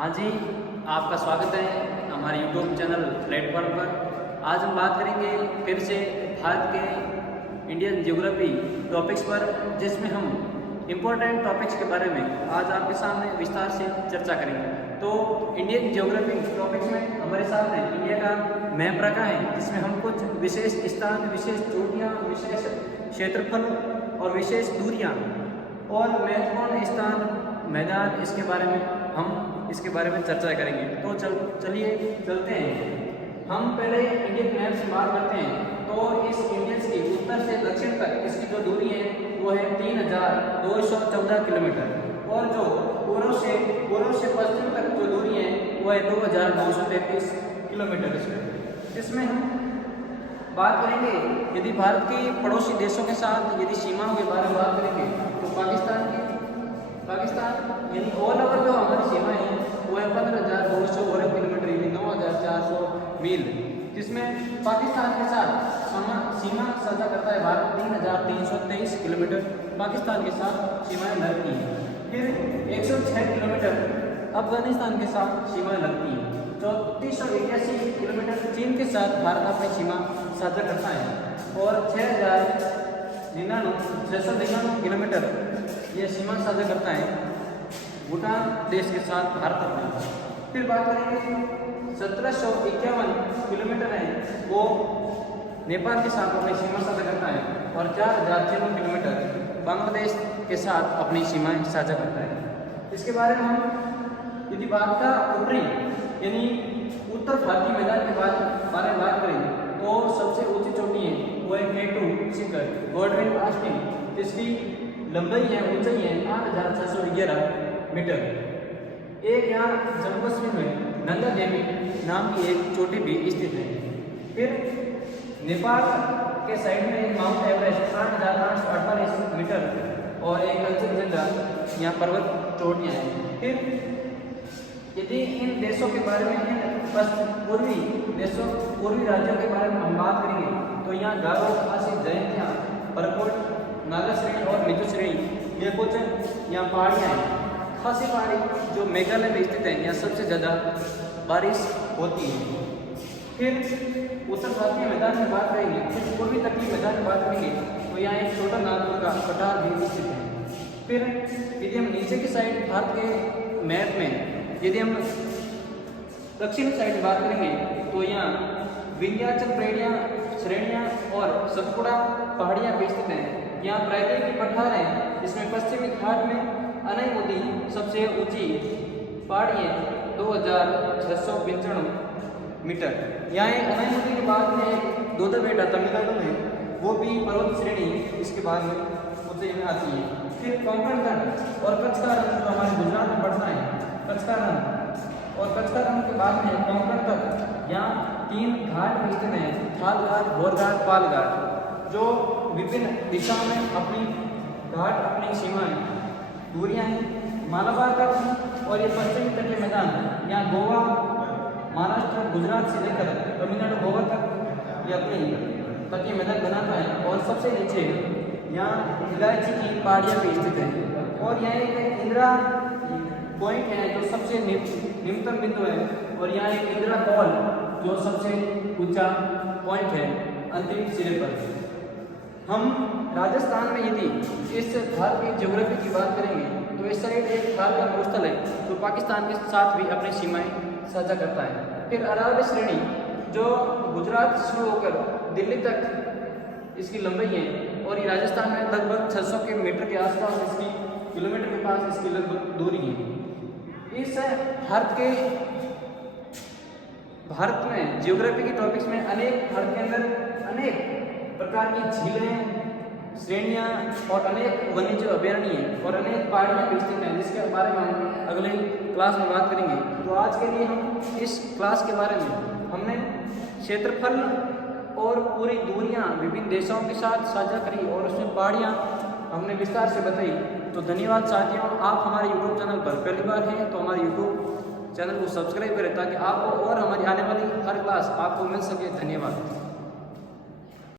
हाँ जी, आपका स्वागत है हमारे यूट्यूब चैनल प्लेटफॉर्म पर। आज हम बात करेंगे फिर से भारत के इंडियन ज्योग्राफी टॉपिक्स पर, जिसमें हम इम्पोर्टेंट टॉपिक्स के बारे में आज आपके सामने विस्तार से चर्चा करेंगे। तो इंडियन ज्योग्राफी टॉपिक्स में हमारे सामने इंडिया का मैप रखा है, जिसमें हम कुछ विशेष स्थान, विशेष चोटियाँ, विशेष क्षेत्रफल और विशेष दूरियाँ और महत्वपूर्ण स्थान, मैदान, इसके बारे में हम इसके बारे में चर्चा करेंगे। तो चलिए चलते हैं। हम पहले इंडियन मैप से बात करते हैं। तो इस इंडियन की उत्तर से दक्षिण तक इसकी जो दूरी है वो है 3214 किलोमीटर, और जो पूर्व से पश्चिम तक जो दूरी है वो है 2933 किलोमीटर। इसमें हम बात करेंगे यदि भारत के पड़ोसी देशों के साथ यदि सीमाओं के बारे में बात करेंगे तो पाकिस्तान यानी ऑल ओवर जो हमारी सीमा है वो है 15,200 किलोमीटर यानी 9,400 मील, जिसमें पाकिस्तान के साथ सीमा साझा करता है भारत 3,323 किलोमीटर पाकिस्तान के साथ सीमाएं लगती हैं। फिर 106 किलोमीटर अफगानिस्तान के साथ सीमाएं लगती हैं। 3481 किलोमीटर चीन के साथ भारत अपनी सीमा साझा करता है, और 6,699 किलोमीटर ये सीमा साझा करता है भूटान देश के साथ भारत अपना। फिर बात करेंगे 1751 किलोमीटर है वो नेपाल के साथ अपनी सीमा साझा करता है, और 4096 किलोमीटर बांग्लादेश के साथ अपनी सीमाएं साझा करता है। इसके बारे में हम यदि बात का ऊपरी यानी उत्तर भारतीय मैदान के बारे में बात करें तो सबसे ऊंची चोटी है वो है K2 शिखर गॉडविन ऑस्टिन, जिसकी लंबाई है, ऊंचाई है 8611 मीटर। एक यहाँ जम्मू कश्मीर में नंदा देवी नाम की एक चोटी भी स्थित है। फिर नेपाल के साइड में एक माउंट एवरेस्ट 8,848 मीटर और एक कंचनजंगा यहाँ पर्वत चोटियाँ हैं। फिर यदि इन देशों के बारे में पूर्वी राज्यों के बारे में हम बात करेंगे तो यहाँ गारो, खासी, जयंतिया, परकोट, नागा श्रेणी और मिजो श्रेणी ये कुछ यहाँ पहाड़ियाँ हैं। खासी पहाड़ी जो मेघालय में स्थित है, यहाँ सबसे ज़्यादा बारिश होती है। फिर उत्तर भारतीय मैदान में बात करेंगे, फिर पूर्वी तटीय मैदान में बात करेंगे तो यहाँ एक छोटा नागपुर का पठार भी स्थित है। फिर यदि हम नीचे की साइड भारत के मैप में यदि हम दक्षिण साइड बात करेंगे तो यहाँ विंध्याचल श्रेणियाँ और सतपुड़ा पहाड़ियाँ भी स्थित हैं। यहाँ प्रायद्वीपीय पठार हैं, जिसमें पश्चिमी घाट में अनाईमुदी सबसे ऊंची पहाड़ी है 2695 मीटर। यहाँ एक अनाईमुदी के बाद में दोदरबेटा तमिलनाडु में वो भी पर्वत श्रेणी इसके बाद में ऊंचाई में आती है। फिर कोंकण तट और कच्छ का रण जो हमारे गुजरात में पड़ता है, कच्छ का रण, और कच्छ का रण के बाद में कोंकण तट, यहाँ 3 घाट भी स्थित हैं, थाल घाट, घोर घाट, पाल घाट, जो विभिन्न दिशाओं में अपनी सीमाएं दूरियां हैं। मालाबार तट और ये पश्चिमी तटीय मैदान, यहाँ गोवा, महाराष्ट्र, गुजरात से लेकर तमिलनाडु, गोवा तक ये अपनी तटीय मैदान बनाता है। और सबसे नीचे यहाँ इलायची की पहाड़ियाँ भी स्थित हैं, और यहाँ एक इंदिरा पॉइंट है जो सबसे निम्नतम बिंदु है, और यहाँ एक इंदिरा कॉल जो सबसे ऊंचा पॉइंट है अंतिम सिरे पर। हम राजस्थान में यदि इस भारत की ज्योग्राफी की बात करेंगे तो इस साइड एक थाल का मरुस्थल है जो पाकिस्तान के साथ भी अपनी सीमाएं साझा करता है। फिर अरावली श्रेणी जो गुजरात से शुरू होकर दिल्ली तक इसकी लंबाई है, और ये राजस्थान में लगभग 600 मीटर के आसपास इसकी किलोमीटर के पास इसकी लगभग दूरी है। इस भारत में ज्योग्राफी के टॉपिक्स में भारत के अंदर अनेक प्रकार की झीलें, श्रेणियाँ और अनेक वन्यजीव अभयारण्य हैं और अनेक पहाड़ियाँ भी स्थित हैं, जिसके बारे में हम अगले क्लास में बात करेंगे। तो आज के लिए हम इस क्लास के बारे में हमने क्षेत्रफल और पूरी दूरियाँ विभिन्न देशों के साथ साझा करी, और उसमें पहाड़ियाँ हमने विस्तार से बताई। तो धन्यवाद साथियों, आप हमारे यूट्यूब चैनल पर पहली बार हैं तो हमारे यूट्यूब चैनल को सब्सक्राइब करें ताकि आपको और हमारी आने वाली हर क्लास आपको मिल सके। धन्यवाद।